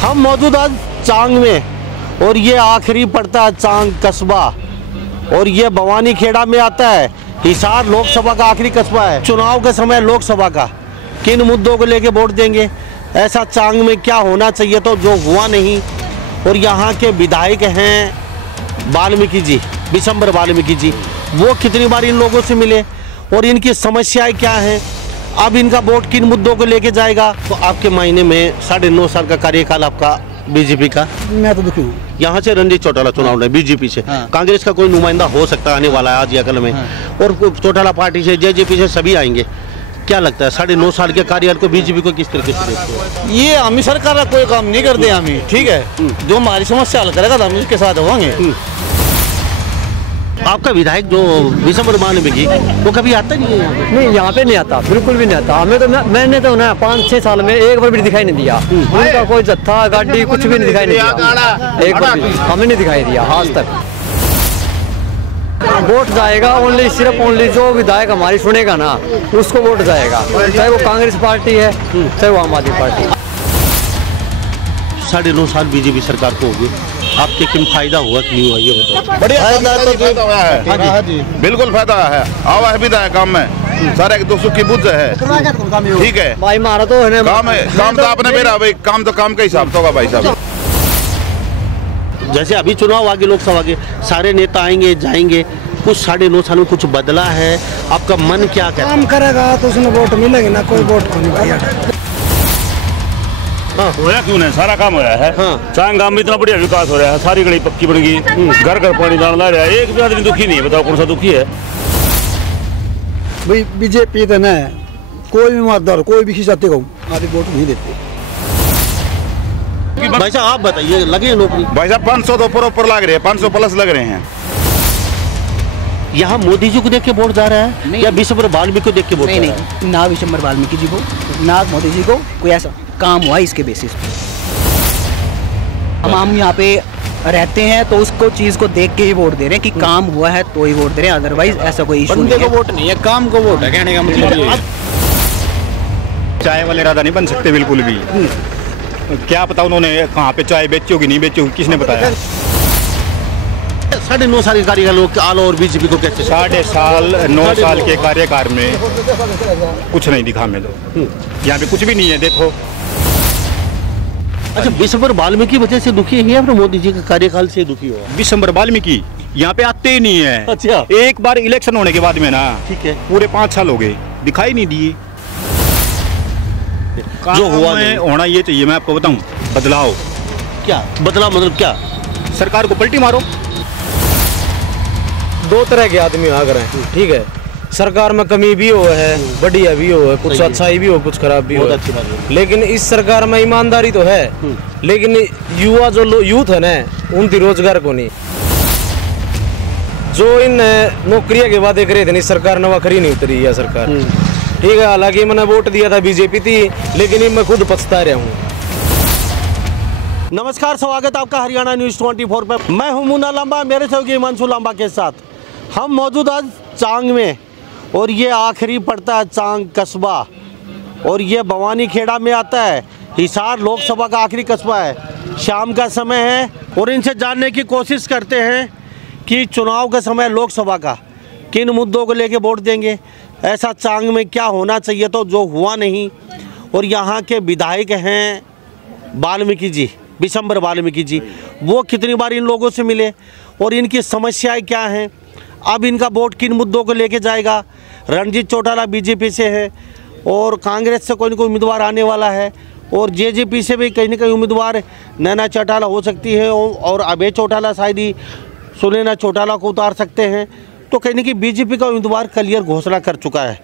हम मौजूद आज चांग में और ये आखिरी पड़ता है चांग कस्बा और ये भवानी खेड़ा में आता है। हिसार लोकसभा का आखिरी कस्बा है। चुनाव के समय लोकसभा का किन मुद्दों को लेके वोट देंगे, ऐसा चांग में क्या होना चाहिए तो जो हुआ नहीं। और यहाँ के विधायक हैं वाल्मीकि जी, विशंबर वाल्मीकि जी, वो कितनी बार इन लोगों से मिले और इनकी समस्याएं क्या हैं, अब इनका वोट किन मुद्दों को लेके जाएगा। तो आपके मायने में 9.5 साल का कार्यकाल आपका बीजेपी का, मैं तो दुखी हूँ। यहाँ से रणजीत चौटाला चुनाव है बीजेपी से। हाँ। कांग्रेस का कोई नुमाइंदा हो सकता है आने वाला है आज या कल में। हाँ। और चौटाला पार्टी से, जेजेपी से सभी आएंगे। क्या लगता है 9.5 साल के कार्यकाल को बीजेपी को किस तरीके से देखते हो? ये हम सरकार कोई काम नहीं करते हमें, ठीक है। जो हमारी समस्या हल करेगा तो हम उसके साथ होंगे। आपका विधायक जो विशंबर वाल्मीकि वो कभी आता नहीं है यहाँ पे? नहीं, यहाँ पे नहीं आता, बिल्कुल भी नहीं आता। हमें तो मैंने तो ना 5-6 साल में एक बार भी दिखाई नहीं दिया। उनका कोई जत्था गाड़ी कुछ भी नहीं दिखाई नहीं दिया, एक बार भी हमें नहीं दिखाई दिया आज तक। वोट जाएगा ओनली, सिर्फ ओनली जो विधायक हमारी सुनेगा ना उसको वोट जाएगा, चाहे वो कांग्रेस पार्टी है चाहे वो आम आदमी पार्टी। 9.5 साल बीजेपी सरकार को हो गई, आपके किन फायदा हुआ कि नहीं हुआ ये बताओ। बढ़िया फायदा हुआ है। हाँ जी, बिल्कुल फायदा है। आवा है विधायक काम में सारे दुख सुख की बुझ है, ठीक है भाई। मारा तो है काम तो आपने मेरा भाई, काम तो काम का हिसाब होगा भाई साहब। जैसे अभी चुनाव आगे लोकसभा के, सारे नेता आएंगे जाएंगे, कुछ 9.5 साल में कुछ बदला है, आपका मन क्या कहता है? काम करेगा तो उसमें वोट मिलेगी ना, कोई वोट को नहीं भाई। हाँ। होया क्यों नहीं, सारा काम होया है। हाँ। चांग गांव में इतना बढ़िया विकास हो रहा है, सारी गली पक्की बन गई, घर घर पानी डाल रहा है, एक भी आदमी दुखी नहीं है। बताओ कौन सा दुखी है? भाई बीजेपी तो ना कोई भी मतदार कोई भी खिंचाते को आदि वोट नहीं देते। भाई साहब आप बताइए, लगे नौकरी? भाई साहब 500 तो ऊपर लग रहे हैं, 500 प्लस लग रहे हैं। यहाँ मोदी जी को देख के वोट जा रहा है या विशंबर वाल्मीकि को देख के वोट? नहीं, ना विशंबर वाल्मीकि जी को ना मोदी जी को, कोई ऐसा काम हुआ इसके बेसिस पे हम यहाँ पे रहते हैं तो उसको चीज को देख के ही वोट दे रहे हैं कि काम हुआ है तो ही वोट दे रहे हैं, अदरवाइज ऐसा कोई इशू नहीं है। वोट नहीं है, काम को वोट है, कहने का मतलब ये। चाय वाले राजा नहीं बन सकते बिल्कुल भी। क्या पता उन्होंने कहाँ पे चाय बेची होगी नहीं बेची होगी, किसने बताया? 9.5 साल के कार्यकाल और बीजेपी को कैसे? 9.5 साल के कार्यकाल में कुछ नहीं दिखा हमें तो। यहाँ पे कुछ भी नहीं है, देखो। अच्छा, विशंबर वाल्मीकि की वजह से दुखी है या फिर मोदी जी के कार्यकाल से दुखी हुआ? विशंबर वाल्मीकि यहाँ पे आते ही नहीं है। अच्छा। एक बार इलेक्शन होने के बाद में ना, ठीक है, पूरे 5 साल हो गए दिखाई नहीं दिए। जो हुआ में होना ये चाहिए, मैं आपको बताऊं, बदलाव। क्या बदलाव मतलब क्या? सरकार को पलटी मारो। 2 तरह के आदमी आ गए हैं, ठीक है। सरकार में कमी भी हो है, बढ़िया भी हो है, कुछ अच्छाई भी हो, कुछ खराब भी हो। लेकिन इस सरकार में ईमानदारी तो है, लेकिन युवा जो यूथ है ना उनकी रोजगार को नहीं। जो इन नौकरियां के वादे करे थे नहीं, सरकार नवा खरी नहीं उतरी है सरकार, ठीक है। हालांकि मैंने वोट दिया था बीजेपी थी, लेकिन मैं खुद पछता रहा हूँ। नमस्कार, स्वागत है आपका हरियाणा न्यूज़ 24 पे। मैं हूं मुन्ना लांबा, मेरे सहयोगी हिमांशु लांबा के साथ। हम मौजूद आज चांग में और ये आखिरी पड़ता है चांग कस्बा और ये भवानी खेड़ा में आता है। हिसार लोकसभा का आखिरी कस्बा है। शाम का समय है और इनसे जानने की कोशिश करते हैं कि चुनाव का समय लोकसभा का किन मुद्दों को लेके वोट देंगे, ऐसा चांग में क्या होना चाहिए तो जो हुआ नहीं। और यहाँ के विधायक हैं वाल्मीकि जी, विशंबर वाल्मीकि जी, वो कितनी बार इन लोगों से मिले और इनकी समस्याएं क्या हैं, अब इनका वोट किन मुद्दों को लेके जाएगा। रणजीत चौटाला बीजेपी से है और कांग्रेस से कोई न कोई उम्मीदवार आने वाला है और जेजेपी से भी कहीं न कहीं उम्मीदवार नैना चौटाला हो सकती है और अभय चौटाला शायद ही सुनैना चौटाला को उतार सकते हैं। तो कहीं न कहीं बीजेपी का उम्मीदवार क्लियर घोषणा कर चुका है।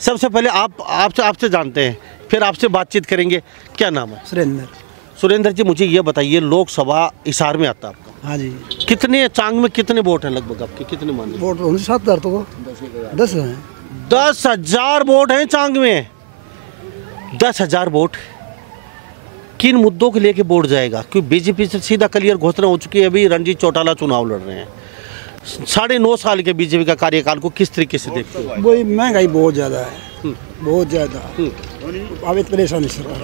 सबसे पहले आपसे जानते हैं, फिर आपसे बातचीत करेंगे। क्या नाम है? सुरेंद्र जी, मुझे ये बताइए, लोकसभा हिसार में आता है आपका? हाँ जी। कितने चांग में कितने वोट हैं लगभग आपके, कितने मान लीजिए? वोट 7,000 तो 10 हैं। 10,000 वोट हैं चांग में। 10,000 वोट किन मुद्दों को लेके वोट जाएगा? क्योंकि बीजेपी से सीधा क्लियर घोषणा हो चुकी है, अभी रणजीत चौटाला चुनाव लड़ रहे हैं। 9.5 साल के बीजेपी का कार्यकाल को किस तरीके से देखते हो? वही महंगाई बहुत ज़्यादा है, बहुत ज्यादा अभी परेशानी सरकार।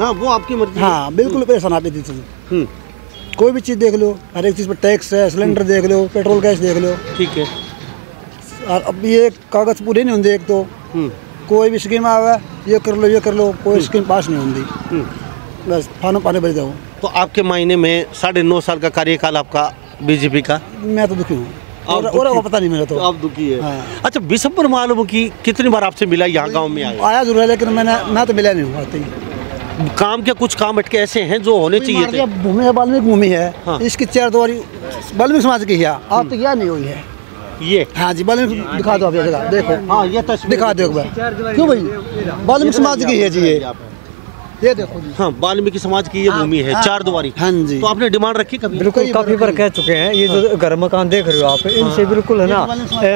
हाँ वो आपकी मर्जी। हाँ बिल्कुल परेशान आप थी। कोई भी चीज़ देख लो, हर एक चीज़ पर टैक्स है, सिलेंडर देख लो, पेट्रोल गैस देख लो। ठीक है। और अब ये कागज पूरे नहीं होंगे। एक तो कोई भी स्कीम आवे ये कर लो, कोई स्कीम पास नहीं होती। बस फानो पाने भर जाओ। तो आपके मायने में 9.5 साल का कार्यकाल आपका बीजेपी का? मैं तो दुखी हूँ और पता नहीं मेरा तो। आप दुखी है। हाँ। अच्छा बिशंबर मालूम की कितनी बार आपसे मिला, यहाँ गाँव में आया जरूर है, लेकिन मैं तो मिला नहीं हुआ। काम के कुछ काम अटके ऐसे हैं जो होने चाहिए थे। भूमि है, वाल्मीकि भूमि है। हाँ। इसकी 4 द्वारी वाल्मीकि समाज की है। आप तो यह नहीं हुई है ये। हाँ जी वाल्मीकि दिखा दो, आप देखो। हाँ ये तस्वीर दिखा दो एक बार। क्यों भाई वाल्मीकि समाज की है जी ये देखो जी। हाँ वाल्मीकि समाज की ये भूमि है 4 द्वारी। हाँ जी। तो आपने डिमांड रखी कभी? बिल्कुल काफी बार कह चुके हैं। ये जो घर मकान देख रहे हो आप, इनसे बिल्कुल है ना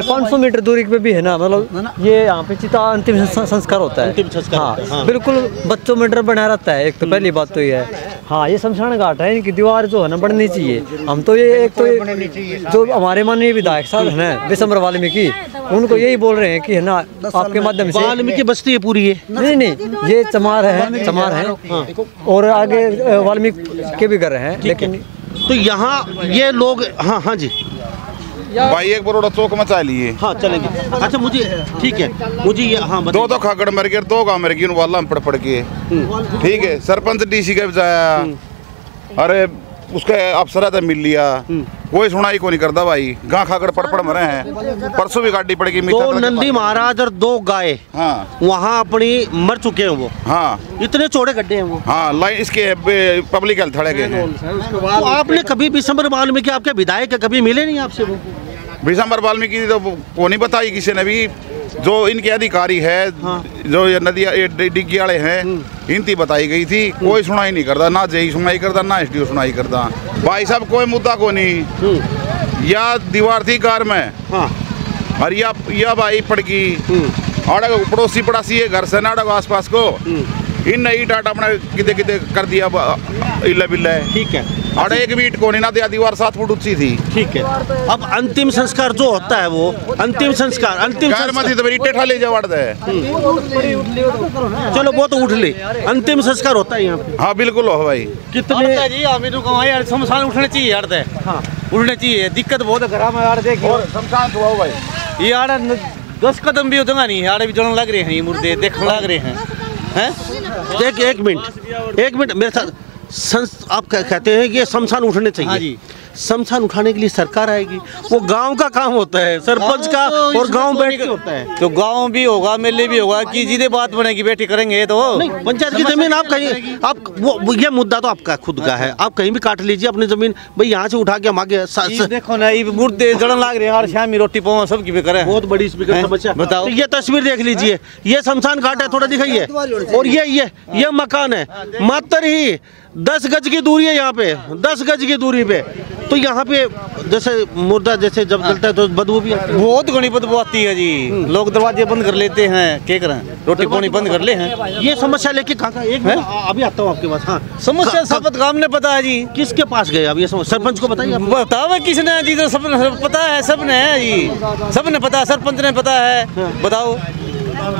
500 मीटर दूरी पे भी है ना, मतलब ये यहाँ पे चिता अंतिम संस्कार होता है। अंतिम संस्कार। हाँ बिल्कुल बच्चों में डर बना रहता है। एक तो पहली बात तो ये है। हाँ ये शमशान घाट है, इनकी दीवार जो है ना बढ़नी चाहिए। हम तो ये एक तो जो हमारे माननीय विधायक साहब है बिशंबर वाल्मीकि, उनको यही बोल रहे हैं कि है ना आपके माध्यम से। वाल्मीकि बस्ती है पूरी है? नहीं ये चमार है और आगे वाल्मीकि के भी घर हैं। लेकिन तो यहाँ ये लोग। हाँ हाँ जी भाई एक बरोड़ा चौक मचा लिए। हाँ चलेंगे। अच्छा मुझे ठीक है, मुझे ये हाँ दो खागड़ मर गए, 2 गाँव मर गए वाला पड़ के। ठीक है सरपंच डीसी का बचाया, अरे उसके अफसर तो मिल लिया, कोई सुनाई को नहीं करता भाई। गाँ खागड़ पड़ मरे हैं। परसों भी गाड़ी पड़ गई। 2 नंदी महाराज और 2 गाय। हाँ वहाँ अपनी मर चुके हैं वो। हाँ इतने चौड़े गड्ढे हैं वो। हाँ लाइन इसके पब्लिक हेल्थ थड़े गए हैं। तो आपने कभी बिशंबर वाल्मीकि आपके विधायक कभी मिले नहीं आपसे वो? बिशंबर वाल्मीकि तो वो नहीं बताई किसी ने भी। जो इनके अधिकारी है, जो ये नदिया डिग्गी वाले हैं, इनती बताई गई थी। कोई सुनाई नहीं करता, ना जेई सुनाई करता, ना एसडीओ सुनाई करता। भाई साहब कोई मुद्दा को नहीं। या दीवार थी कार में और या भाई पड़ गई। पड़ोसी पड़ासी है घर से नाड़क आस पास को इन नई टाटा अपने किते किते कर दिया इल्ला बिल्ला। ठीक है। और एक बीट को नहीं ना दिया, दीवार 7 फुट ऊंची थी। ठीक है। अब अंतिम संस्कार जो होता है वो अंतिम संस्कार तो मेरी टेठा ले जा वाड़ है। चलो वो तो उठ ले, अंतिम संस्कार होता है यहाँ पे। हाँ बिल्कुल हो भाई। कितने जी हमें तो कमाई यार शमशान उठने चाहिए यार। हाँ उठने चाहिए, दिक्कत बहुत है घर में यार। देखिए शमशान तो भाई ये यार 10 कदम भी उतना नहीं यार, भी जलन लग रहे हैं ये मुर्दे देखने लग रहे हैं। एक मिनट मेरे साथ। आप कहते हैं कि ये शमशान उठने चाहिए। हाँ जी। शमशान उठाने के लिए सरकार आएगी, वो गांव का काम होता है, सरपंच का और गांव बैठ के होता है। तो गांव भी होगा, मेले भी होगा कि जिदे बात बनेगी बेटी करेंगे तो नहीं। पंचायत की जमीन आप कहीं आप वो ये मुद्दा तो आपका खुद का है, आप कहीं भी काट लीजिए अपनी जमीन भाई, यहाँ से उठा के हम आगे। देखो ना ये मुर्दे जलन लग रहे हैं यार, शामी रोटी पाओ सबकी भी करें। बहुत बड़ी स्पीकर समस्या। बताओ ये तस्वीर देख लीजिए, ये शमशान घाट है, थोड़ा दिखाइए। और ये मकान है, मात्र ही 10 गज की दूरी है यहाँ पे, 10 गज की दूरी पे। तो यहाँ पे जैसे मुर्दा जैसे जब जलता है तो बदबू भी आती है। बहुत घनी बदबू आती है जी। लोग दरवाजे बंद कर लेते हैं, क्या करें, रोटी पानी बंद कर ले हैं। ये समस्या लेके कहाँ एक अभी आता हूँ आपके पास। हाँ समस्या सब काम ने पता है जी। किसके पास गए अब ये सरपंच को बताइए। बताओ किसने जी, तो सब पता है, सबने है जी, सबने पता है, सरपंच ने पता है। बताओ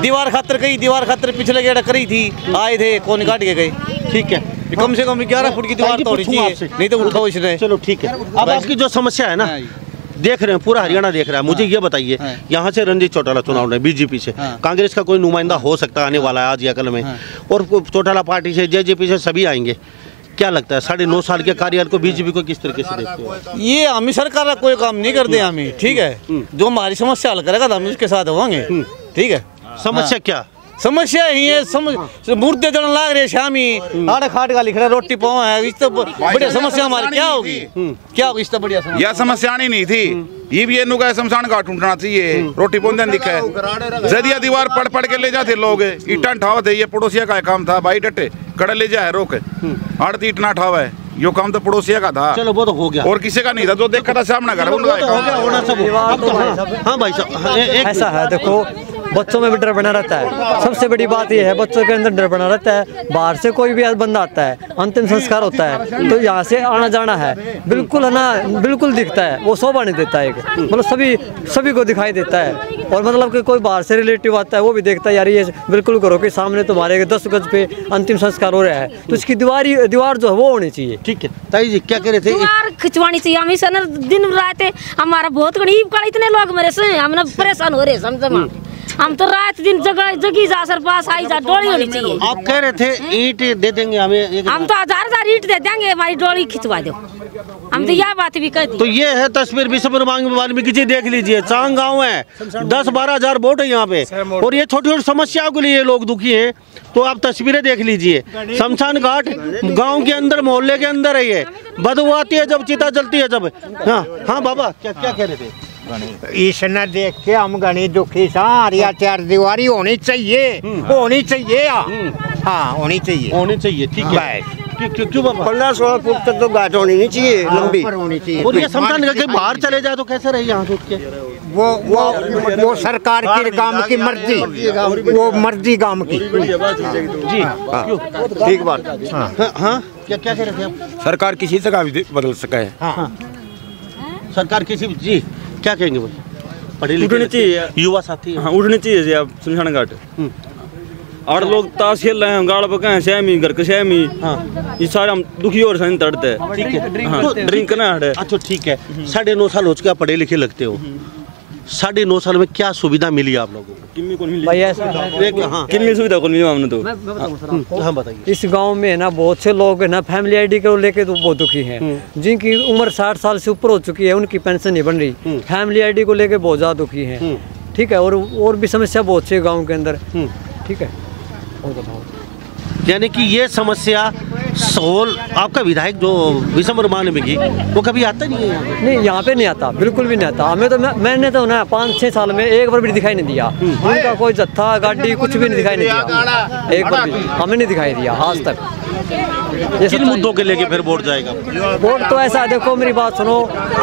दीवार खातर कही, दीवार खातर पिछले गेड़ा करी थी, आए थे कौन काट के गए। ठीक है, कम से कम 11 फुट की दीवार तोड़ी चाहिए, नहीं तो उठाओ इसने। चलो ठीक है। अब आपकी जो समस्या है ना, देख रहे हैं पूरा हरियाणा देख रहा है। मुझे ये बताइए, यहाँ से रणजीत चौटाला चुनाव में बीजेपी से, कांग्रेस का कोई नुमाइंदा हो सकता है आने वाला है आज या कल में, और चौटाला पार्टी से, जेजेपी से सभी आएंगे। क्या लगता है 9.5 साल के कार्यकाल को बीजेपी को किस तरीके से देखते हो? ये हमें सरकार कोई काम नहीं कर दे हमें। ठीक है, जो हमारी समस्या हल करेगा तो हम उसके साथ होंगे। ठीक है। समस्या क्या? समस्या ही है, मुर्दे जलन लाग रहे शामी, आड़े खाट का लिख रहा रोटी पाओ है। इस तो बढ़िया समस्या हमारी क्या होगी, क्या होगी इस तो बढ़िया समस्या? यह समस्या नहीं थी, ये भी एनु का शमशान घाट उठना चाहिए, रोटी पौंदे दिखा है। जदिया दीवार पड़ के ले जाते लोग, ईटा ठाव थे, ये पड़ोसिया का काम था भाई, डटे कड़े ले जाए रोक आड़ती इतना ठाव है, यो काम तो पड़ोसिया का था। चलो वो तो हो गया, और किसी का नहीं था, जो देखा था सामने घर हो गया होना सब। हाँ भाई साहब, ऐसा है देखो, बच्चों में भी डर बना रहता है। सबसे बड़ी बात यह है, बच्चों के अंदर डर बना रहता है। बाहर से कोई भी बंदा आता है, अंतिम संस्कार होता है तो यहाँ से आना जाना है, बिल्कुल है ना, बिल्कुल दिखता है, वो शोभा नहीं देता है, मतलब सभी को दिखाई देता है। और मतलब कि कोई बाहर से रिलेटिव आता है वो भी देखता है, यार ये बिल्कुल करो कि सामने तुम्हारे 10 गज पे अंतिम संस्कार हो रहा है, तो इसकी दीवार जो है वो होनी चाहिए। ठीक है ताई जी, क्या कह रहे थे? दीवार खिंचवानी चाहिए। हम इस दिन रात हमारा बहुत गरीब का इतने लोग मेरे से हम परेशान हो रहे समझ। हम तो रात दिन जगी जा सर पास आई जा, डोली होनी चाहिए। आप कह रहे थे ईंट दे देंगे हमें, हम तो 1000 ईंट दे देंगे, हमारी डोली खिंचवा दो। हम तो यह बात भी कर दी। तो ये है तस्वीर विश्व वाल्मीकि जी, देख लीजिए, चांग गांव है, 10-12 हजार वोट है यहाँ पे, और ये छोटी छोटी समस्याओं के लिए ये लोग दुखी हैं। तो आप तस्वीरें देख लीजिए, शमशान घाट गांव के अंदर, मोहल्ले के अंदर है ये, बदबू आती है जब चिता जलती है जब। हाँ बाबा, क्या कह रहे थे? इस न देख के हम गणी दुखी सार, या 4 दीवारी होनी चाहिए, होनी चाहिए, हाँ होनी चाहिए। ठीक है, क्यों बाबा? 15-16 फुट तक तो गांठ होनी नहीं चाहिए, लंबी होनी चाहिए। और ये शमशान घाट के बाहर चले जाए तो कैसे रहे यहाँ के? वो सरकार की काम की मर्जी, वो मर्जी काम की जी। ठीक बात। हाँ क्या कह रहे थे आप? सरकार किसी से का भी बदल सका है। हाँ सरकार किसी जी, क्या कहेंगे भाई? पढ़े लिखे चाहिए युवा साथी। हाँ उठनी चाहिए आप शमशान घाट। 8 लोग ताश खेल रहे हैं, गाड़ पका है सहमी, घर के सहमी। हाँ ये सारे हम दुखी और सहन तड़ते हैं। ठीक है, हाँ ड्रिंक करना है। अच्छा ठीक है, 9.5 साल हो चुके, पढ़े लिखे लगते हो, 9.5 साल में क्या सुविधा मिली आप लोगों को? किन्नी कौन मिली? भाई ऐसा किन्नी सुविधा कौन मिली हमने तो? हाँ बताइए। इस गांव में है ना बहुत से लोग है ना फैमिली आईडी को लेके तो बहुत दुखी हैं। जिनकी उम्र 60 साल से ऊपर हो चुकी है, उनकी पेंशन नहीं बन रही, फैमिली आईडी को लेके बहुत ज्यादा दुखी हैं। ठीक है, और भी समस्या बहुत सी है गाँव के अंदर। ठीक है, यानी कि ये समस्या सोल आपका विधायक जो विश्व वाल्मीकि, वो कभी आता नहीं है? नहीं, यहाँ पे नहीं आता, बिल्कुल भी नहीं आता। हमें तो मैंने तो ना 5-6 साल में एक बार भी दिखाई नहीं दिया। उनका कोई जत्था गाड़ी कुछ भी नहीं दिखाई नहीं दिया, एक बार भी हमें नहीं दिखाई दिया आज तक। किन मुद्दों के लेके फिर वोट जाएगा? वोट तो ऐसा है, देखो मेरी बात सुनो,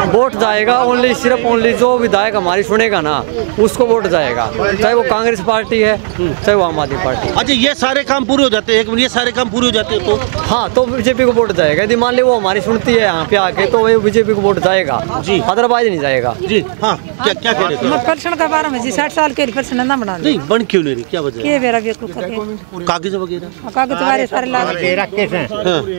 वोट जाएगा सिर्फ जो विधायक हमारी सुनेगा ना उसको वोट जाएगा, चाहे वो कांग्रेस पार्टी है चाहे वो आम आदमी पार्टी। अच्छा ये सारे काम पूरे हो जाते हैं? एक मिनट, ये सारे काम पूरे हो जाते हैं तो? हाँ, तो बीजेपी को वोट जाएगा। यदि मान ली वो हमारी सुनती है यहाँ पे आके तो वो बीजेपी को वोट जाएगा जी, अदरवाइज नहीं जाएगा जी। हाँ क्या कह रहे थे? पेंशन के बारे में जी, 60 साल के पेंशन ना बना नहीं बन क्यों नहीं रही, क्या वजह? कागज वगैरह सारे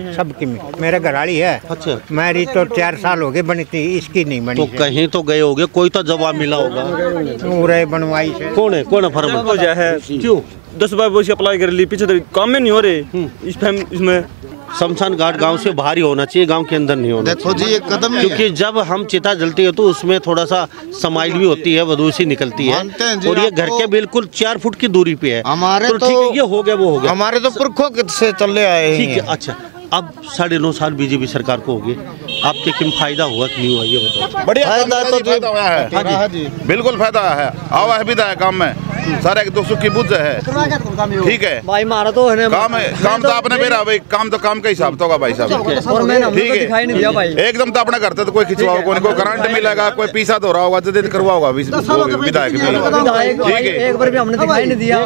सबकी मेरे घराली है। अच्छा, मेरी तो 4 साल हो गए बनी थी, इसकी नहीं बनी। तो कहीं तो गए होगे, कोई तो जवाब मिला होगा। बनवाई से कौन है फर्म है? क्यों 10 बार अप्लाई कर ली, पीछे तो काम में नहीं हो रहे। इसमें शमशान घाट गांव से बाहर ही होना चाहिए, गांव के अंदर नहीं होना। देखो जी ये कदम, क्योंकि जब हम चिता जलती है तो उसमें थोड़ा सा समाइल भी होती है, बदबू निकलती है, और ये घर के बिल्कुल 4 फुट की दूरी पे है। हमारे तो ठीक है, ये हो गया वो हो गया, हमारे तो पुरखों से चले आए। ठीक है, अच्छा अब 9.5 साल बीजेपी सरकार को हो गए, आपके किन फायदा हुआ कि नहीं हुआ ये बताओ? बढ़िया फायदा हुआ है, बिल्कुल फायदा है। आवा है विधायक काम में, सारे दुख सुख की बुझ है। ठीक है भाई, मारा तो है काम तो आपने मेरा भाई, काम तो काम का हिसाब तो होगा भाई साहब। ठीक है, एकदम तो अपने घर तो कोई खिंचवाओ, कोई करंट मिलेगा, कोई पीसा तो रहा होगा, जल्दी करवा होगा विधायक भी। ठीक है, एक बार भी हमने दिखाई नहीं दिया।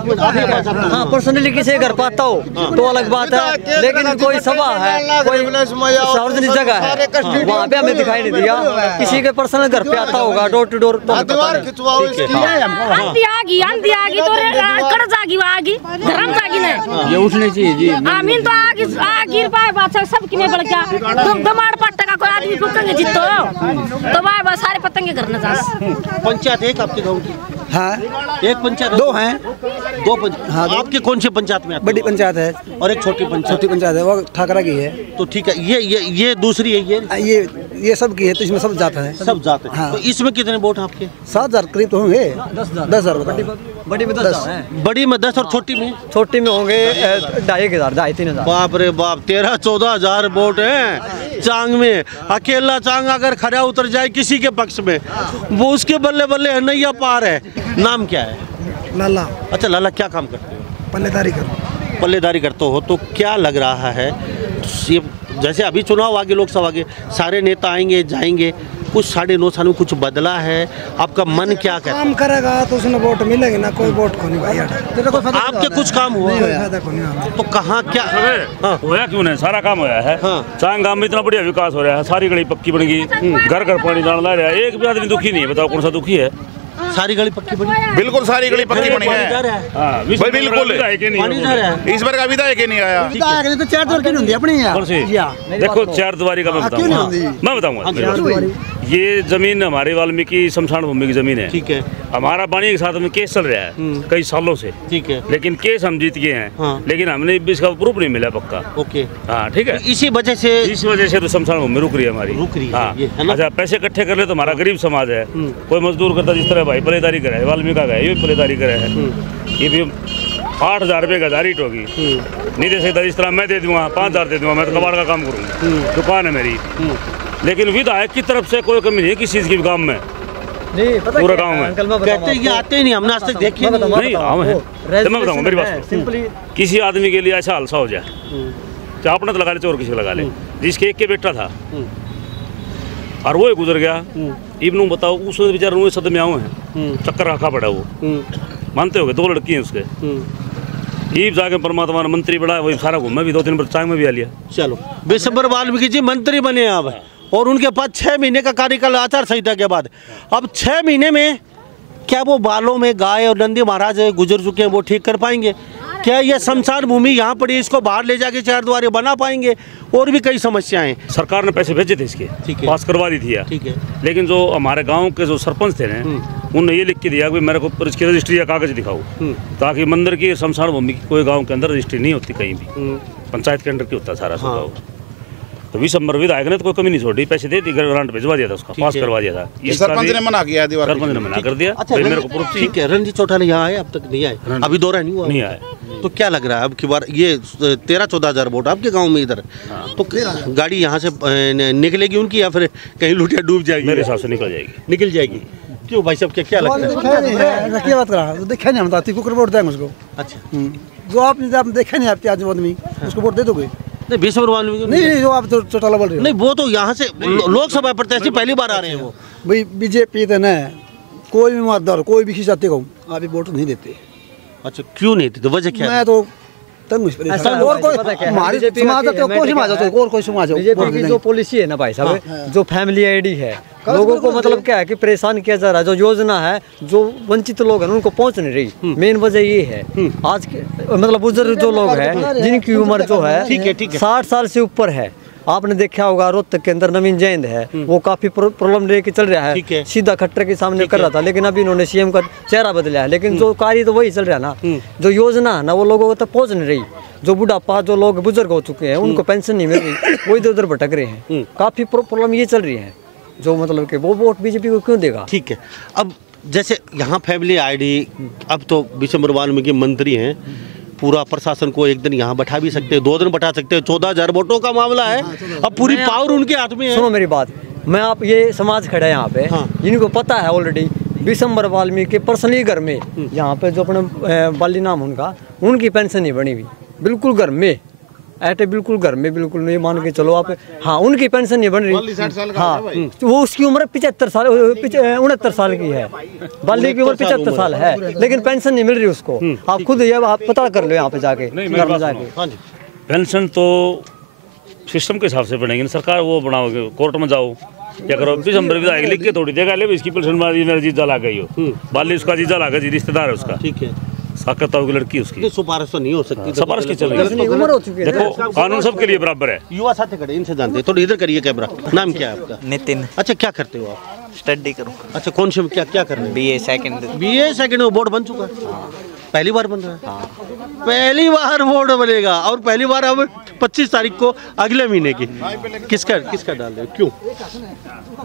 हाँ, पर्सनली किसी घर पाता हो तो अलग बात है, लेकिन कोई सभा है, कोई सार्वजनिक जगह है, वहाँ पे हमें दिखाई नहीं दिया। किसी के पर्सनल घर पे आता होगा डोर टू डोर तो ये उठनी चाहिए जी। आमीन तो आगे पाए बात सब किने बढ़ गया, तुम दमाड़ पट्टा का कोई आदमी फूकेंगे जितो तो भाई बस सारे पतंगे घर न जा। पंचायत एक आपके गाँव की? हाँ, एक पंचायत? 2 हैं। 2 पंचायत? हाँ, आपके कौन सी पंचायत में? बड़ी पंचायत है और एक छोटी पंचायत है, वो ठाकरा की है। तो ठीक है, ये दूसरी है, ये सब की है, तो इसमें सब जाता है, सब जाते हैं। हाँ। तो इसमें कितने वोट आपके? 7,000 करीब तो होंगे। 10,000 बड़ी में 10 है, बड़ी में 10 और छोटी में? छोटी में होंगे 2,500 2,500। बाप रे बाप, 13-14 हजार वोट हैं चांग में। अकेला चांग अगर खड़ा उतर जाए किसी के पक्ष में, वो उसके बल्ले बल्ले है, नैया पार है। नाम क्या है? लाला। अच्छा लाला, क्या काम करते हो? पल्लेदारी करते हो। तो क्या लग रहा है ये, जैसे अभी चुनाव आगे, लोकसभा के सारे नेता आएंगे जाएंगे, कुछ 9.5 साल में कुछ बदला है? आपका मन क्या कहता है? काम करेगा तो उसने वोट मिलेंगे ना, कोई वोट को नहीं भाई। आपके कुछ काम हुआ तो कहाँ क्या होया क्यों नहीं? सारा काम होया है। चांग गांव में इतना बढ़िया विकास हो रहा है, सारी गली पक्की बन गई, घर घर पानी जान ला रहा है, एक भी आदमी दुखी नहीं है। बताओ कौन सा दुखी है? सारी गली पक्की बनी, बिल्कुल सारी गली पक्की बनी है। भाई बिल्कुल इस बार का विधायक ही नहीं आया। तो 4 दीवार क्यों नहीं अपनी देखो 4 दीवारी का मैं बताऊंगा। ये जमीन हमारे वाल्मीकि शमशान भूमि की जमीन है, ठीक है। हमारा बाणी के साथ में केस चल रहा है कई सालों से, ठीक है। लेकिन केस हम जीत गए हैं, लेकिन हमने इसका प्रूफ नहीं मिला पक्का। ओके, हाँ ठीक है। इसी वजह से तो शमशान भूमि रुक रही है हमारी, रुक रही है। हाँ अच्छा, पैसे इकट्ठे कर ले तो हमारा गरीब समाज है, कोई मजदूर करता जिस तरह भाई पलेदारी करे है, वाल्मीकि का ये भी पलेदारी करे है, ये भी 8,000 रुपये का दारी टोगी नहीं दे सकता। इस तरह मैं दे दूंगा 5,000 दे दूंगा, मैं तो कबाड़ का काम करूँगा, दुकान है मेरी। लेकिन विधायक की तरफ से कोई कमी नहीं है किसी चीज़ की काम में, नहीं पता पूरा गांव में कहते हैं कि आते ही नहीं, हमने आज तक देखे नहीं। गाँव है तो मैं बताऊँगा मेरी बात सुनो। किसी आदमी के लिए ऐसा हादसा हो जाए, चाहे अपना तो लगा ले चाहे और किसी लगा ले, जिसके एक के बेटा था और वो गुजर गया, इब्नू बताओ उस बेचारे सदमे आऊँ हैं, चक्कर रखा पड़ा वो, मानते हो गए 2 लड़की हैं उसके, ईब जाके परमात्मा ने मंत्री बढ़ा, वही सारा घूमा भी 2-3 बार चांग में भी आ लिया। चलो विशंबर वाल्मीकि जी मंत्री बने अब, और उनके पास 6 महीने का कार्यकाल आचार संहिता के बाद। अब 6 महीने में क्या वो बालों में गाय और नंदी महाराज गुजर चुके हैं वो ठीक कर पाएंगे? क्या ये शमशान भूमि यहाँ पड़ी, इसको बाहर ले जाके 4 द्वारे बना पाएंगे? और भी कई समस्याएं। सरकार ने पैसे भेजे थे इसके, पास करवा दी थी, ठीक है। लेकिन जो हमारे गांव के जो सरपंच थे ना, उन्होंने ये लिख के दिया कि मेरे को इसकी रजिस्ट्री या कागज दिखाओ, ताकि मंदिर की शमशान भूमि की कोई गाँव के अंदर रजिस्ट्री नहीं होती कहीं भी, पंचायत के अंदर की होता सारा गाँव। तो विशंबर विधायक ने तो कोई कमी नहीं छोड़ी, पैसे दे दी, ग्रांट भिजवा दिया था, उसका पास करवा दिया था। सरपंच ने मना किया, सरपंच ने मना कर दिया। अच्छा, मेरे को प्रूफ ठीक है। रणजीत चौटाला यहाँ आए? अब तक नहीं आए, अभी दौरा नहीं हुआ, नहीं आए। तो क्या लग रहा है अब की बार ये 13-14 हज़ार वोट आपके गांव में इधर, तो गाड़ी यहाँ से निकलेगी उनकी या फिर कहीं लुटिया डूब जाएगी? मेरे हिसाब से निकल जाएगी। क्यों भाई साहब, क्या लगता है? क्या बात करा, देखा नहीं हम बताती को वोट देंगे उसको। अच्छा, जो आपने देखा नहीं आपके आज आदमी, उसको वोट दे दोगे? नहीं विशंबर वाल्मीकि नहीं, जो आप तो चौटाला बोल रहे हो। नहीं, वो तो यहाँ से लोकसभा प्रत्याशी पहली बार आ रहे हैं वो। भाई बीजेपी तो न कोई भी मतदार कोई भी खिंचाते को आप वोट नहीं देते। अच्छा, क्यों नहीं देते? वजह क्या है? मैं तो तंग और कोई हमारे समाज तो कोई समाज हो, और कोई समाज हो। बीजेपी की जो पॉलिसी है ना भाई साहब, जो फैमिली आईडी है, लोगों को मतलब क्या है कि परेशान किया जा रहा है। जो योजना है, जो वंचित लोग हैं उनको पहुंच नहीं रही। मेन वजह ये है आज के मतलब बुजुर्ग जो लोग हैं, जिनकी उम्र जो है 60 साल से ऊपर है। आपने देखा होगा रोहतक के अंदर नवीन जैन है, वो काफी प्रॉब्लम लेके चल रहा है, सीधा खट्टर के सामने कर रहा था, लेकिन अभी इन्होंने सीएम का चेहरा बदला है, लेकिन जो कार्य तो वही चल रहा है ना। जो योजना है ना वो लोगों तक पहुंच नहीं रही। जो बुढ़ापा जो लोग बुजुर्ग हो चुके हैं उनको पेंशन नहीं मिल रही, वो इधर उधर भटक रहे हैं। काफी प्रॉब्लम ये चल रही है, जो मतलब कि वो वोट बीजेपी को क्यों देगा? ठीक है। अब जैसे यहाँ फैमिली आईडी, अब तो विशंबर वाल्मीकि मंत्री हैं, पूरा प्रशासन को एक दिन यहाँ बैठा भी सकते हैं, 2 दिन बैठा सकते हैं। 14,000 वोटों का मामला है, अब पूरी पावर उनके हाथ में है। सुनो मेरी बात, मैं आप ये समाज खड़ा है यहाँ पे, इनको पता है ऑलरेडी विशंबर वाल्मीकि पर्सनली घर में, यहाँ पे जो अपने बाली नाम उनका, उनकी पेंशन नहीं बनी हुई, बिल्कुल घर में ऐटे, बिल्कुल घर में, बिल्कुल नहीं मान के चलो आप। हाँ, उनकी पेंशन नहीं बन रही। हाँ, तो वो उसकी उम्र 69 साल की है, बाली की उम्र 75 साल है, लेकिन पेंशन नहीं मिल रही उसको। आप खुद ये आप पता कर लो यहाँ पे जाके, घर में जाके। पेंशन तो सिस्टम के हिसाब से बनेगी, सरकार वो बनाओगे, कोर्ट में जाओ क्या करो। विशंबर विधायक लिख के थोड़ी देगा, ले इसकी पेंशन मेरा जीजा ला गई हो, बाली उसका जीजा ला गया, रिश्तेदार है उसका, ठीक है, साकरताऊ की लड़की उसकी। सिफारिश तो नहीं हो सकती, सिफारिश की चलेगी। देखो कानून सबके लिए बराबर है। युवा साथी खड़े, इनसे जानते हैं, थोड़ी इधर करिए कैमरा। नाम क्या है आपका? नितिन। अच्छा, क्या करते हो आप? स्टडी करूँ। अच्छा, कौन से क्या कर रहे हैं? BA second. BA सेकंड में बोर्ड बन चुका है? पहली बार बन रहा है? पहली बार बोर्ड बनेगा, और पहली बार अब 25 तारीख को अगले महीने की। किसका डाल रहे हो, क्यों?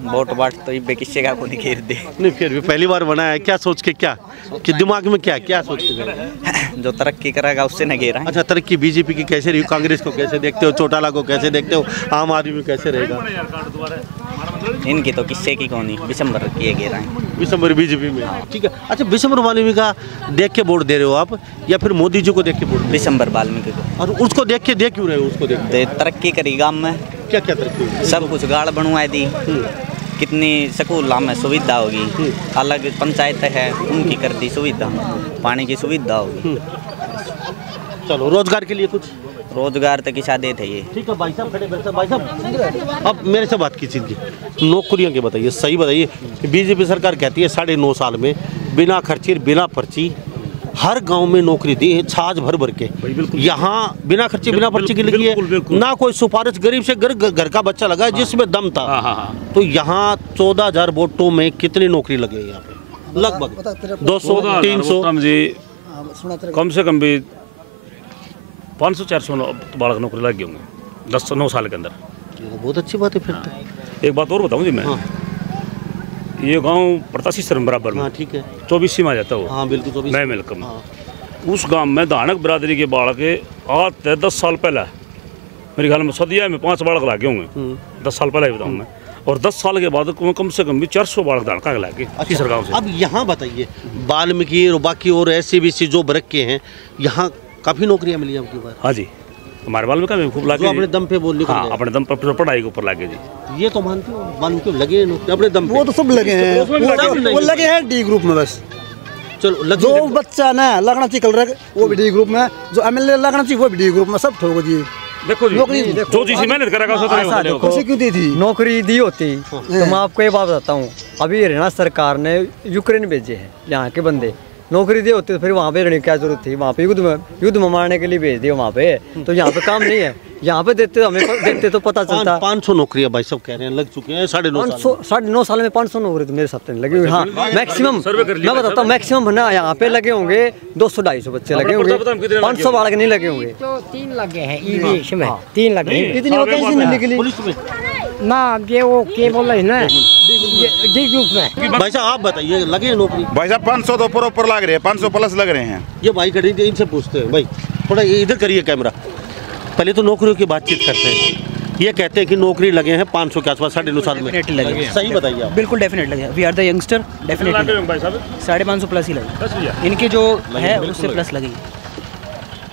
वोट बाट तो ये किसी का को नहीं घेर दे। नहीं, फिर भी पहली बार बना है, क्या सोच के, क्या कि दिमाग में क्या सोच के? जो तरक्की करेगा उससे न घेरा। अच्छा, तरक्की बीजेपी की कैसे रही, कांग्रेस को कैसे देखते हो, चौटाला को कैसे देखते हो, आम आदमी कैसे रहेगा? इनकी तो किस्से की कौन, विशंबर की घेरा है, विशंबर बीजेपी में। ठीक है। अच्छा, विशंबर वाल्मीकि का देख के वोट दे रहे हो आप, या फिर मोदी जी को देख के वोट? विशंबर वाल्मीकि को। और उसको देख क्यों रहे हो? उसको देख तरक्की करी गाँव में, क्या तरक्की? सब कुछ गाड़ बनवाए दी, कितनी स्कूल में सुविधा होगी, अलग पंचायत है उनकी कर दी सुविधा, पानी की सुविधा होगी। चलो रोजगार के लिए कुछ रोजगार तक इच्छा देते ये। ठीक है भाई साहब खड़े भाई साहब, अब मेरे से बात कीजिए नौकरियों की बताइए, सही बताइए। बीजेपी सरकार कहती है 9.5 साल में बिना खर्ची बिना पर्ची हर गांव में नौकरी दी है, छाछ भर भर के। यहाँ बिना खर्ची बिना पर्ची के लिए ना कोई सिफारिश, गरीब से घर का बच्चा लगा है जिसमें दम था। तो यहाँ 14,000 वोटों में कितनी नौकरी लगे यहाँ पे? लगभग 200 300 कम से कम भी 500-400 बालक नौकरी लग गए होंगे 10-9 साल के अंदर। बहुत अच्छी बात है फिर तो। एक बात और बताऊँ जी मैं, ये गांव प्रतासी शरण बराबर में, ठीक है, 24 में आ जाता है। हाँ बिल्कुल 24 मैं मिलकम। उस गांव में धानक बरादरी के बालक आज 10 साल पहले मेरे ख्याल में सदिया में 5 बालक लागे होंगे, 10 साल पहले बताऊँ मैं। और 10 साल के बाद कम से कम भी 400 बालक धानका के लागे तीसरा गाँव से। अब यहाँ बताइए वाल्मीकि और बाकी और ऐसे भी जो बरक के हैं, यहाँ काफ़ी नौकरियाँ मिली आपकी बार? हाँ जी, हमारे वाल्मीकि में खूब लागे। अपने दम पे बोल, हाँ अपने दम पर पढ़ाई के ऊपर लागे जी। ये तो मानते हो वाल्मीकि लगे अपने दम पे? वो तो सब लगे हैं, वो लगे हैं डी ग्रुप में बस। चलो जो बच्चा ना लगना चाहिए कल रख वो भी डी ग्रुप में, जो एमएलए लगना चाहिए वो भी डी ग्रुप में, सब ठोको जी। देखो जी, जो चीज़ मेहनत करेगा क्यों दी थी नौकरी दी होती तो मैं आपको ये बात बताता हूँ। अभी हरियाणा सरकार ने यूक्रेन भेजे हैं यहाँ के बंदे, नौकरी दी होती तो फिर वहाँ पे रहने की क्या जरूरत थी? वहाँ पे युद्ध में मारने के लिए भेज दिया वहाँ पे, तो यहाँ पे काम नहीं है। यहाँ पे देते हमें देते तो पता चलता। 500 नौकरियाँ भाई सब कह रहे हैं लग चुके हैं 9.5 साल में 500 नौकरी तो मेरे साथ नहीं लगी हुई। हाँ मैक्सिमम मैं बताता हूँ, मैक्सिमम ना यहाँ पे लगे होंगे 200-250 बच्चे लगे होंगे, 500 बालक नहीं लगे होंगे। तो 3 लगे हैं ईवी में, 3 लगे हैं। कितनी होते हैं मिलने के लिए ना? ये वो क्या बोल रहे हैं ना डी ग्रुप में। भाई साहब आप बताइए लगे नौकरी? भाई साहब 500 तो ऊपर लग रहे हैं, 500 प्लस लग रहे हैं। ये भाई खड़ी थी, इनसे पूछते हैं भाई, थोड़ा इधर करिए कैमरा। पहले तो नौकरियों की बातचीत करते हैं। ये कहते हैं कि नौकरी लगे हैं 500 के आसपास 9.5 साल में। सही बताइए आप। बिल्कुल डेफिनेट लगे, we are the youngster, definitely 550 plus ही लगे, इनके जो है उससे प्लस लगी।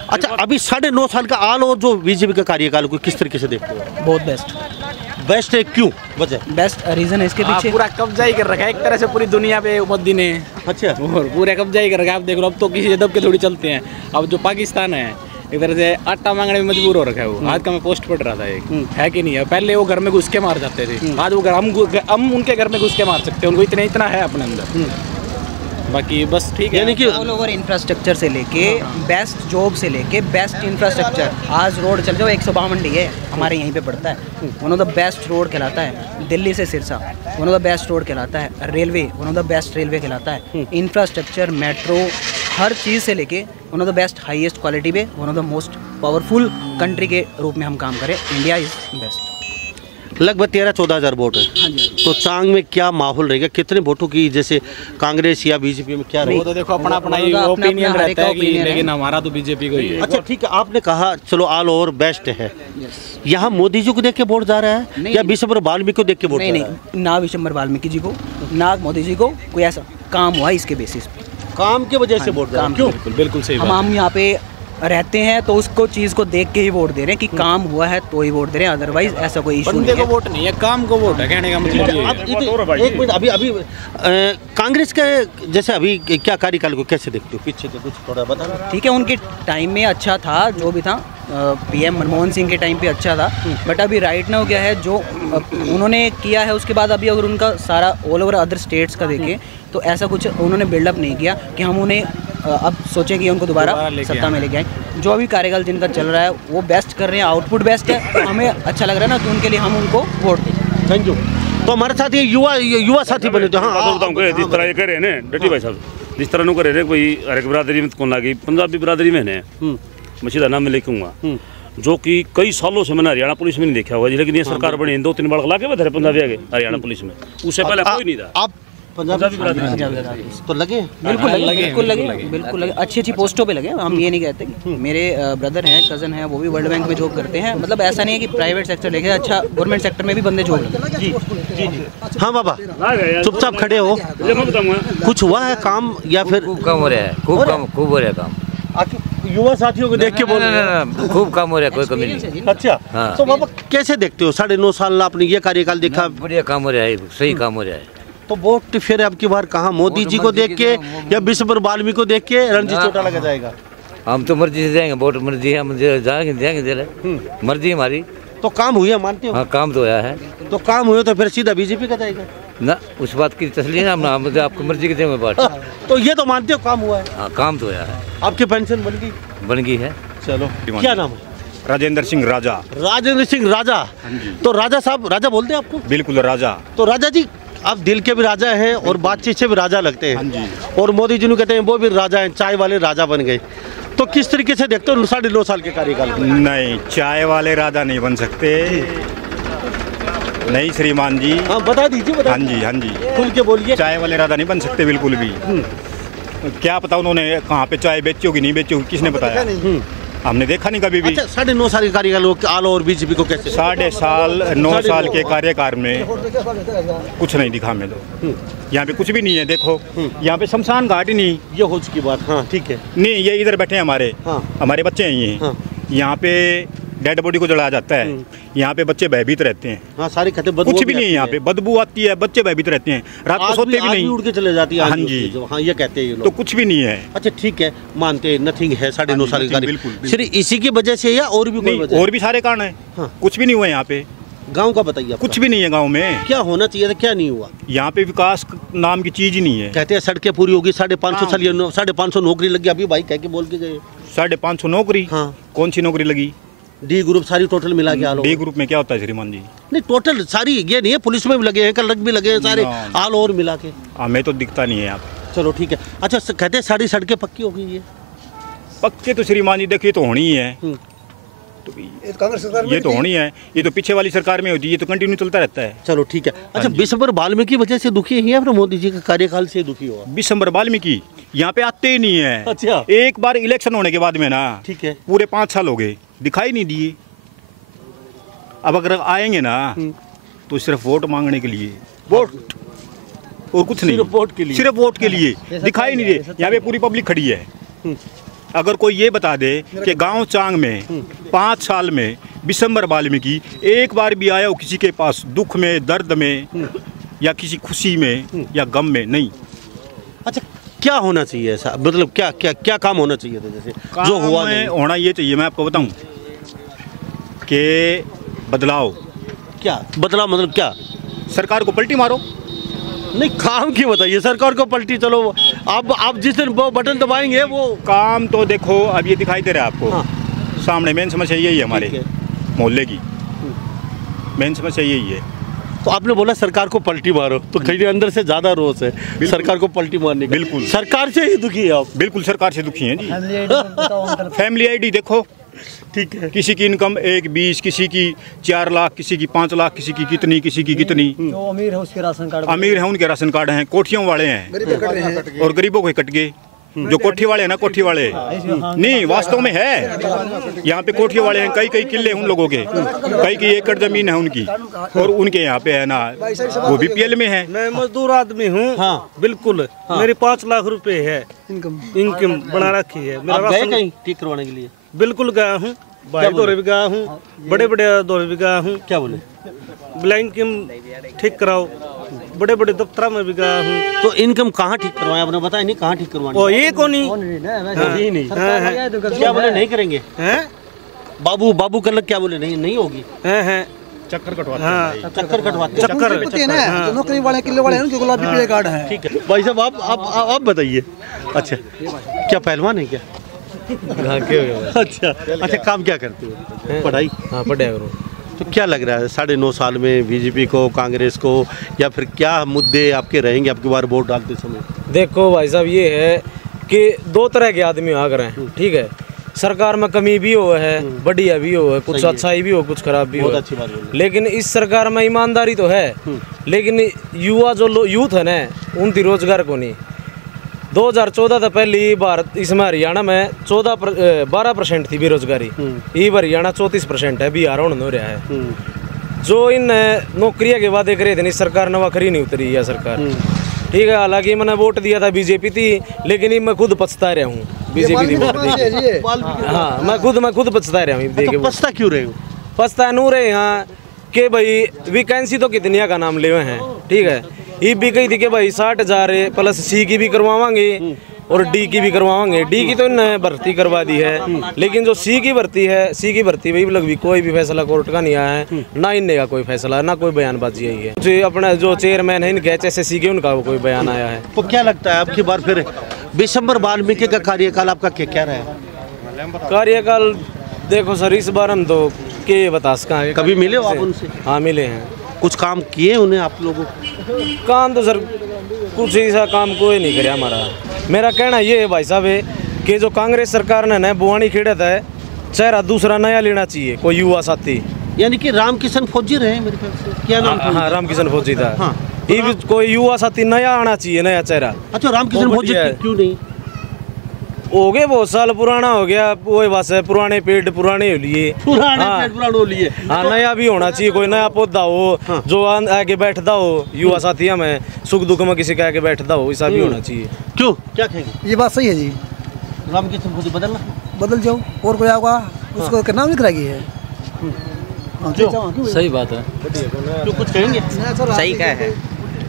अच्छा अभी 9.5 साल का आल और जो बीजेपी का कार्यकाल को किस तरीके से देखते हो? बहुत बेस्ट है। क्यों वजह? बेस्ट रीजन है इसके पीछे पूरा कब्जा ही कर रखा है एक तरह से पूरी दुनिया पे मोदी ने। अच्छा और पूरा कब्जा ही कर रखा है। आप देख लो अब तो किसी दब के थोड़ी चलते हैं। अब जो पाकिस्तान है एक तरह से आटा मांगने में मजबूर हो रखा है वो। आज का मैं पोस्ट पढ़ रहा था एक, है कि नहीं है? पहले वो घर में घुस के मार जाते थे, आज वो हम उनके घर में घुस के मार सकते हैं, उनको इतना है अपने अंदर। बाकी बस ठीक है, यानी कि ऑल ओवर इंफ्रास्ट्रक्चर से लेके बेस्ट जॉब से लेके बेस्ट इंफ्रास्ट्रक्चर। आज रोड चल जाओ 152 है हमारे यहीं पे पड़ता है, one of the best road कहलाता है। दिल्ली से Sirsa one of the best road कहलाता है। Railway one of the best railway कहलाता है। इंफ्रास्ट्रक्चर मेट्रो हर चीज़ से लेके one of the best highest quality पे one of the most powerful country के रूप में हम काम करें। India is best. लगभग 13-14 हज़ार वोट है। हाँ जी। तो चांग में क्या माहौल रहेगा? कितने वोटों की जैसे कांग्रेस या बीजेपी में क्या रहेगा? वो तो देखो अपना अपना ही ओपिनियन रहता है कि, लेकिन हमारा तो बीजेपी को ही है। अच्छा ठीक है, आपने कहा चलो ऑल ओवर बेस्ट है। यहाँ मोदी जी को देख के वोट जा रहा है या विशंबर वाल्मीकि को देख के वोट? नहीं, ना विशंबर वाल्मीकि जी को ना मोदी जी को, कोई ऐसा काम हुआ इसके बेसिस पे, काम की वजह से वोट जा रहा है। क्यों? बिल्कुल सही। हम यहाँ पे रहते हैं तो उसको चीज़ को देख के ही वोट दे रहे हैं कि काम हुआ है तो ही वोट दे रहे हैं, अदरवाइज ऐसा कोई इशू नहीं है। को वोट नहीं है, काम को वोट है, कहने का मतलब ये है। एक मिनट, अभी कांग्रेस के जैसे अभी क्या कार्यकाल को कैसे देखते हो? पीछे के कुछ थोड़ा बताना। ठीक है, उनके टाइम में अच्छा था, जो भी था पीएम मनमोहन सिंह के टाइम पे अच्छा था, बट अभी राइट नाउ क्या है जो उन्होंने किया है उसके बाद अभी अगर उनका सारा ऑल ओवर अदर स्टेट्स का देखें तो ऐसा कुछ उन्होंने बिल्डअप नहीं किया कि हम उन्हें अब सोचें कि उनको दोबारा सत्ता में लेके आए। जो अभी कार्यकाल जिनका चल रहा है वो बेस्ट कर रहे हैं, आउटपुट बेस्ट है, तो हमें अच्छा लग रहा है ना, तो उनके लिए हम उनको वोट दें। Thank you. तो हमारे साथ ये युवा साथी बने थे। हाँ जिस तरह ये कह रहे हैं डटी भाई साहब, जिस तरह कर रहे कोई हर एक बिरादरी में कौन लगी, पंजाबी बिरादरी में है मशीदा नाम में लेके जो कि कई सालों से मैंने हरियाणा पुलिस में नहीं देखा हुआ, लेकिन ये सरकार बनी 2-3 बार ला के बता पंजाबी आ गए हरियाणा पुलिस में, उससे पहले कोई नहीं था। आप पंजाबी तो लगे? बिल्कुल लगे, अच्छी पोस्टों पे लगे। हम ये नहीं कहते कि मेरे ब्रदर हैं, कज़न हैं, वो भी वर्ल्ड बैंक में जॉब करते हैं। मतलब ऐसा नहीं है कि प्राइवेट सेक्टर लेके, अच्छा गवर्नमेंट सेक्टर में भी बंदे जॉब करते हैं। जी। हाँ बाबा चुपचाप खड़े हो, कुछ हुआ है काम या फिर? खूब कम हो रहा है, खूब हो रहा है काम। युवा साथियों को देख के बोल रहे हैं। खूब काम हो रहा है, कोई कमी नहीं। अच्छा हाँ। तो बाबा कैसे देखते हो 9.5 साल आपने ये कार्यकाल देखा? बढ़िया काम हो रहा है, सही काम हो रहा है। तो वोट फिर अब की बार कहाँ, मोदी जी को देख के या विश्व वाल्मीकि को देख के रणजीत चौटाला का जाएगा? हम तो मर्जी से जाएंगे, वोट मर्जी है, हम जाएंगे देंगे, मर्जी हमारी। तो काम हुआ मानते हो? हाँ काम तो हुआ है। तो काम हुए तो फिर सीधा बीजेपी का जाएगा ना, उस बात की तसल्ली ना, हम आपकी मर्जी के देंगे बात। तो ये तो मानते हो काम हुआ है? हाँ काम तो हुआ है। आपकी पेंशन बन गई है? चलो क्या नाम है? राजेंद्र सिंह राजा। राजेंद्र सिंह राजा। तो राजा साहब, राजा बोलते हैं आपको? बिल्कुल राजा। तो राजा जी आप दिल के भी राजा हैं और बातचीत से भी राजा लगते हैं। और मोदी जी ने कहते हैं वो भी राजा हैं, चाय वाले राजा बन गए। तो किस तरीके से देखते हो 9.5 साल के कार्यकाल? नहीं, चाय वाले राजा नहीं बन सकते। नहीं श्रीमान जी। हाँ बता दीजिए। हाँ जी, हाँ जी, खुल के बोलिए। चाय वाले राजा नहीं बन सकते बिल्कुल भी। क्या पता उन्होंने कहाँ पे चाय बेची होगी नहीं बेची होगी, किसने बताया? हमने देखा नहीं कभी भी। अच्छा 9.5 साल के कार्यकाल आलो और बीजेपी को कैसे? 9.5 साल के कार्यकाल में कुछ नहीं दिखा हमें तो। यहाँ पे कुछ भी नहीं है। देखो यहाँ पे शमशान घाट ही नहीं। ये हो चुकी बात। हाँ ठीक है। नहीं, ये इधर बैठे हैं हमारे। हाँ। हमारे बच्चे हैं ये। यहाँ पे डेड बॉडी को जलाया जाता है। यहाँ पे बच्चे भयभीत रहते हैं। हाँ सारी खते कुछ भी नहीं है यहाँ पे, बदबू आती है, बच्चे भयभीत रहते हैं, रात को सोते भी नहीं, उड़ के चले जाती है। हाँ जी, हाँ ये कहते हैं ये लोग। तो कुछ भी नहीं है। अच्छा ठीक है, मानते हैं नथिंग है 9.5 साल का। बिल्कुल सिर्फ इसी की वजह से या और भी कोई वजह? और भी सारे कारण है। कुछ भी नहीं हुआ यहाँ पे। गांव का बताइए। कुछ भी नहीं है गांव में। क्या होना चाहिए था, क्या नहीं हुआ? यहाँ पे विकास नाम की चीज ही नहीं है। कहते हैं सड़कें पूरी होगी, 550 साल 550 नौकरी लगी। अभी भाई कह के बोल के गए 550 नौकरी। हाँ कौन सी नौकरी लगी? डी ग्रुप सारी टोटल मिला के आलो। डी ग्रुप में क्या होता है श्रीमान जी? नहीं टोटल सारी ये नहीं है, पुलिस में भी लगे हैं, कलर भी लगे हैं, सारे आल ओवर मिला के। हमें तो दिखता नहीं है यहाँ। चलो ठीक है। अच्छा कहते हैं सारी सड़कें पक्की हो गई है? पक्के तो श्रीमान जी देखिए तो होनी ही है। तो कांग्रेस सरकार ये तो होनी है। ये तो पीछे वाली सरकार में होती है, ये तो कंटिन्यू चलता रहता है। चलो ठीक है। अच्छा विश्व वाल्मीकि की वजह से दुखी है या फिर मोदी जी के कार्यकाल से दुखी हुआ? विश्व वाल्मीकि यहाँ पे आते ही नहीं है। अच्छा। एक बार इलेक्शन होने के बाद में ना, ठीक है, पूरे 5 साल हो गए, दिखाई नहीं दिए। अब अगर आएंगे ना तो सिर्फ वोट मांगने के लिए, वोट और कुछ नहीं, सिर्फ वोट के लिए, सिर्फ वोट के लिए। दिखाई नहीं दे। यहाँ पे पूरी पब्लिक खड़ी है। अगर कोई ये बता दे कि गांव चांग में 5 साल में विश्व वाल्मीकि एक बार भी आया हो किसी के पास, दुख में, दर्द में, या किसी खुशी में या गम में, नहीं। अच्छा क्या होना चाहिए ऐसा, मतलब क्या क्या क्या काम होना चाहिए था? जैसे जो हुआ नहीं होना ये चाहिए, मैं आपको बताऊं कि बदलाव। क्या बदलाव मतलब क्या? सरकार को पलटी मारो। नहीं काम की बताइए, सरकार को पलटी। चलो आप जिस दिन वो बटन दबाएंगे वो काम तो देखो। अब ये दिखाई दे रहा है आपको। हाँ। सामने मेन समस्या यही है हमारे मोहल्ले की, मेन समस्या यही है। तो आपने बोला सरकार को पलटी मारो, तो कहीं अंदर से ज्यादा रोष है सरकार को पलटी मारने का। बिल्कुल सरकार से ही दुखी है आप? बिल्कुल सरकार से दुखी हैं जी। फैमिली आईडी देखो, ठीक है, किसी की इनकम 1-20, किसी की 4 लाख, किसी की 5 लाख, किसी की कितनी, किसी की कितनी। जो अमीर है उसके राशन कार्ड, अमीर है उनके राशन कार्ड हैं, कोठियों वाले हैं, और गरीबों को कट गए। जो कोठी वाले हैं ना, कोठी वाले नहीं, वास्तव में है। यहाँ पे कोठी वाले हैं, कई किले उन लोगों के, कई एकड़ जमीन है उनकी, और उनके यहाँ पे है ना वो भी पीएल में है। मैं मजदूर आदमी हूँ। हाँ बिल्कुल। हाँ। मेरी 5 लाख रुपए है इनकम बना रखी है। मेरा राशन कहीं ठीक करवाने के लिए बिल्कुल गया हूँ, भाई दौरे भी गया हूँ, बड़े दौरे भी गया हूँ। क्या बोले? ब्लैंक ठीक कराओ, बड़े दफ्तर में भी गया हूँ। तो इनकम कहाँ ठीक करवाया आपने बताया नहीं? कहाँ ठीक करवानी? वो ये कौन नहीं, क्या बोले नहीं करेंगे? बाबू कल क्या बोले नहीं होगी? चक्कर कटवाते हैं। चक्कर कटवाते हैं। नौकरी वाले किले वाले हैं, गुलाबी पीले कार्ड है। ठीक है भाई साहब, आप बताइए। अच्छा क्या पहलवान है क्या? अच्छा काम क्या करते हो? पढ़ाई? हाँ पढ़ाई करो। तो क्या लग रहा है 9.5 साल में बीजेपी को, कांग्रेस को, या फिर क्या मुद्दे आपके रहेंगे आपकी बार वोट डालते समय? देखो भाई साहब, ये है कि 2 तरह के आदमी आ रहे हैं। ठीक है, सरकार में कमी भी हो है, बढ़िया भी हो है, कुछ अच्छाई भी हो, कुछ खराब भी हो। अच्छी बात है। लेकिन इस सरकार में ईमानदारी तो है, लेकिन युवा जो यूथ है ना, उनकी रोजगार को नहीं। 2014 तो पहली भारत इसमें हरियाणा में 12% थी बेरोजगारी। ये हरियाणा 34% है, बिहार हो रहा है। जो इन नौकरियों के वादे करे थे, इस सरकार ने खरी नहीं उतरी है सरकार। ठीक है, हालांकि मैंने वोट दिया था बीजेपी थी, लेकिन मैं खुद पछता रहा हूँ। बीजेपी की वोट देगी। हाँ मैं खुद पछता रहा हूँ देख के। पछता क्यों रहे हो? पछता नू रहे यहाँ कि भाई वैकेंसी तो कितनी का नाम ले हुए हैं, ठीक है। ये भी कही थी कि भाई 60,000 प्लस सी की भी करवावांगे और डी की भी करवाएंगे। डी की तो इन्होंने भर्ती करवा दी है, लेकिन जो सी की भर्ती है, सी की भर्ती वही लग भी कोई भी फैसला कोर्ट का नहीं आया है, ना इनने का कोई फैसला, ना कोई बयानबाजी आई है। जो अपना जो चेयरमैन है इनके HSSC के, उनका कोई बयान आया है। तो क्या लगता है आपकी बार फिर विशंबर वाल्मीकि का कार्यकाल आपका क्या रहा? कार्यकाल देखो सर, इस बार हम तो के बता सकें। कभी मिले हो आप उनसे? हाँ मिले हैं। कुछ काम किए उन्हें आप लोगों? काम तो सर कुछ ऐसा काम कोई नहीं करे हमारा। मेरा कहना ये है भाई साहब है कि जो कांग्रेस सरकार ने बुआनी खेड़ा था, चेहरा दूसरा नया लेना चाहिए, कोई युवा साथी। यानी कि रामकिशन फौजी रहे मेरे ख्याल से, क्या नाम? हाँ रामकिशन फौजी था। हाँ ये भी कोई युवा साथी नया आना चाहिए, नया चेहरा। अच्छा रामकिशन फौजी क्यों नहीं? हो गए बहुत साल पुराना हो गया, वही बस है, पुराने पेड़ पुराने हो लिए, पुराने हो लिए। हाँ नया भी होना चाहिए, कोई नया पौधा हो जो आगे बैठता हो, युवा साथी में सुख दुख में किसी के आगे बैठता हो, ऐसा भी होना चाहिए। क्यों, क्या कहेंगे? ये बात सही है जी। रामकिशन फौजी बदल जाओ और कोई आगा उसको क्या नाम लिख रही है। सही बात है। तो कुछ कहेंगे? सही क्या है,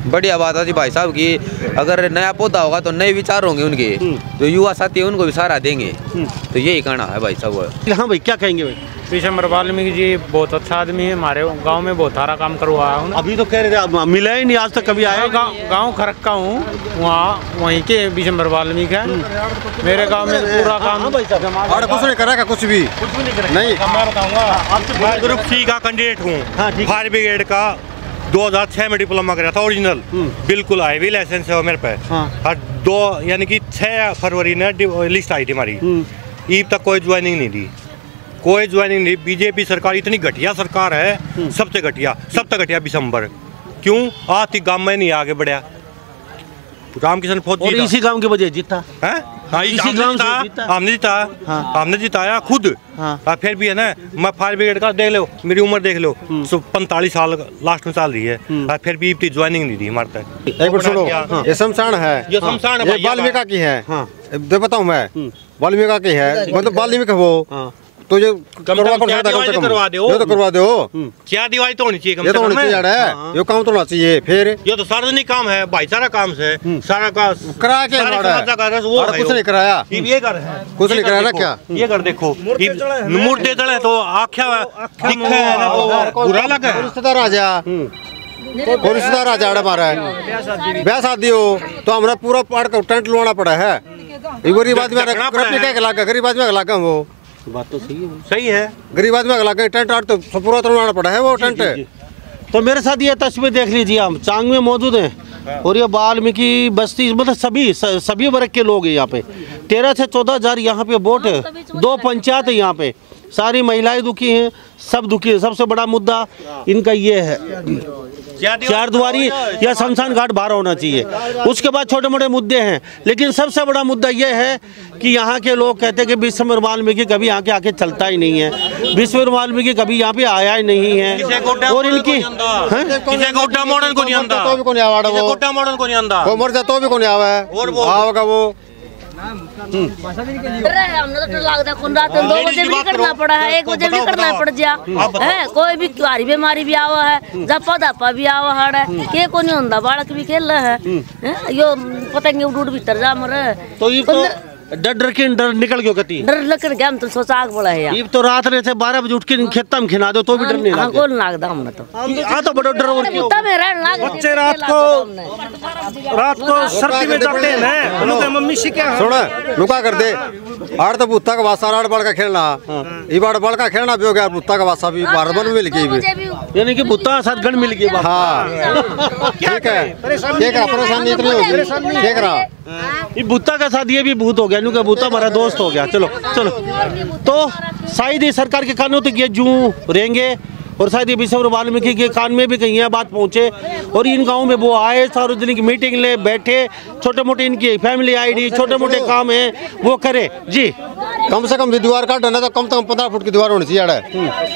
बढ़िया बात है जी भाई साहब की। अगर नया पौधा होगा तो नए विचार होंगे उनके, जो युवा साथी है उनको भी सहारा देंगे, तो यही कहना है भाई साहब। हाँ भाई क्या कहेंगे? भाई विशंबर वाल्मीकि जी बहुत अच्छा आदमी है, हमारे गांव में बहुत सारा काम करवाया है। अभी तो कह रहे थे मिला ही नहीं, आज तक कभी आया? गांव खरक का हूँ, वहीं के विशंबर वाल्मीकि है। मेरे गांव में पूरा काम और कुछ नहीं करेगा, कुछ भी नहीं। मैं बताऊंगा, मैं ग्रुप सी का कैंडिडेट हूँ, फायर ब्रिगेड का 2006 में डिप्लोमा करा था ओरिजिनल, बिल्कुल आई भी लाइसेंस है मेरे पे। और 2 यानी कि 6 फरवरी ने लिस्ट आई थी हमारी, ईब तक कोई ज्वाइनिंग नहीं दी, कोई ज्वाइनिंग नहीं। बीजेपी सरकार इतनी घटिया सरकार है, सबसे घटिया विशंबर। क्यों आज तक गांव में नहीं आगे बढ़ा? रामकिशन फौजी इसी गांव की वजह जीता है। हाँ इसी गांव से हमने जिताया खुद। फिर भी है ना, मैं फायर ब्रिगेड का देख लो, मेरी उम्र देख लो, 45 साल लास्ट में चल रही है, फिर भी इतनी ज्वाइनिंग नहीं दी हमारे तक। एक मिनट सुनो, ये शमशान है, ये शमशान है, वाल्मीकि की है। बताऊँ मैं, वाल्मीकि की है, मतलब वाल्मीकि वो तो जो करवा दो। क्या दिवाली तो होनी चाहिए, ये तो होनी चाहिए, ये काम तो होना चाहिए। फिर ये तो सार्वजनिक काम है, भाईचारा काम से सारा का करा के कुछ नहीं कराया, ये कर कुछ नहीं कराया क्या? ये कर देखो, मुर्दे दड़े तो आख्या बुरा लगा। रिश्तेदार आ जा, रिश्तेदार आ जा हमारा ब्याह शादी हो तो हमारा पूरा पार्ट का टेंट लुआना पड़ा है। गरीब आदमी गरीब आदमी लगा वो बात तो सही है, गरीब आदमी लगा टेंट आर्ट तो पूरा तोड़ना पड़ा है वो टेंट। तो मेरे साथ ये तस्वीर देख लीजिए, हम चांग में मौजूद हैं और ये वाल्मीकि बस्ती, मतलब सभी वर्ग के लोग हैं यहाँ पे। 13 से 14 हज़ार यहाँ पे वोट है, 2 पंचायत है यहाँ पे, सारी महिलाएं दुखी हैं, सब दुखी है। सबसे बड़ा मुद्दा इनका ये है, 4 दुआरी या शमशान घाट बाहर होना चाहिए। उसके बाद छोटे मोटे मुद्दे हैं, लेकिन सबसे बड़ा मुद्दा ये है कि यहाँ के लोग कहते हैं कि विशंबर वाल्मीकि कभी यहाँ के आके चलता ही नहीं है, विशंबर वाल्मीकि कभी यहाँ पे आया ही नहीं है। और इनकी गोड्डा मॉडल को नहीं आंदा, गोड्डा मॉडल को नहीं आंदा, वो मर जाता भी को नहीं आवा है, आवेगा वो। हमने तो लगता है रात 2 बजे भी करना पड़ा है, 1 बजे भी करना पड़ जा है। कोई भी तुम्हारी बीमारी भी आवा है, जपा दपा भी आवा है, के को नहीं होता, बालक भी खेल रहा है, यो पतंगे उड़ भीतर जा मर। तो डर के डर निकल गयो कती, डर निकल गया, हम तो सोचा आग बोला है यार। तो रात रे से 12 बजे उठ के खेता में खिना दो तो भी डर नहीं लगता। कौन लागदा हमने तो आ तो बड़ा डर। और क्यों बच्चे रात को सर्दी में जाते हैं ना, उनके मम्मी से क्या सुन नुका कर दे आड़ तो बुत्ता का वासा आड़ बड़ का खेलना, ई बाड़ बड़ का खेलना भी हो गया, बुत्ता का वासा भी बारबन मिल गई भी, यानी कि बुत्ता साथ गण मिल गई। हाँ ठीक है, परेशानी इतनी होगी, देख रहा ये बुत्ता का साथ ये भी भूत हो गया, क्योंकि बुत्ता हमारा दोस्त हो गया। चलो तो शायद ये सरकार के कानों तक ये जूं रहेंगे और शायद ये विशंबर वाल्मीकि के कान में भी कहीं यह बात पहुंचे और इन गाँव में वो आए, सार्वजनिक मीटिंग ले बैठे, छोटे मोटे इनकी फैमिली आईडी, छोटे मोटे काम है वो करे जी। कम से कम दीवार काटना तो कम 15 फुट की दीवार होनी चाहिए।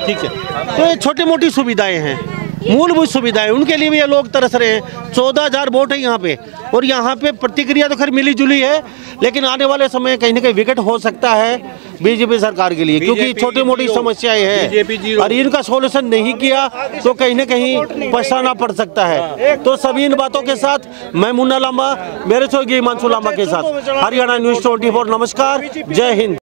ठीक है, तो ये छोटी मोटी सुविधाएं हैं, मूलभूत सुविधाएं उनके लिए भी ये लोग तरस रहे हैं। 14,000 वोट है यहाँ पे, और यहाँ पे प्रतिक्रिया तो खैर मिली जुली है, लेकिन आने वाले समय कहीं ना कहीं विकट हो सकता है बीजेपी सरकार के लिए, क्योंकि छोटी मोटी समस्याएं हैं और इनका सॉल्यूशन नहीं किया तो कहीं ना कहीं पछताना पड़ सकता है। तो सभी इन बातों के साथ मैं मुन्ना लांबा, मेरे सहयोगी हिमांशु लांबा के साथ हरियाणा न्यूज़ 24, नमस्कार, जय हिंद।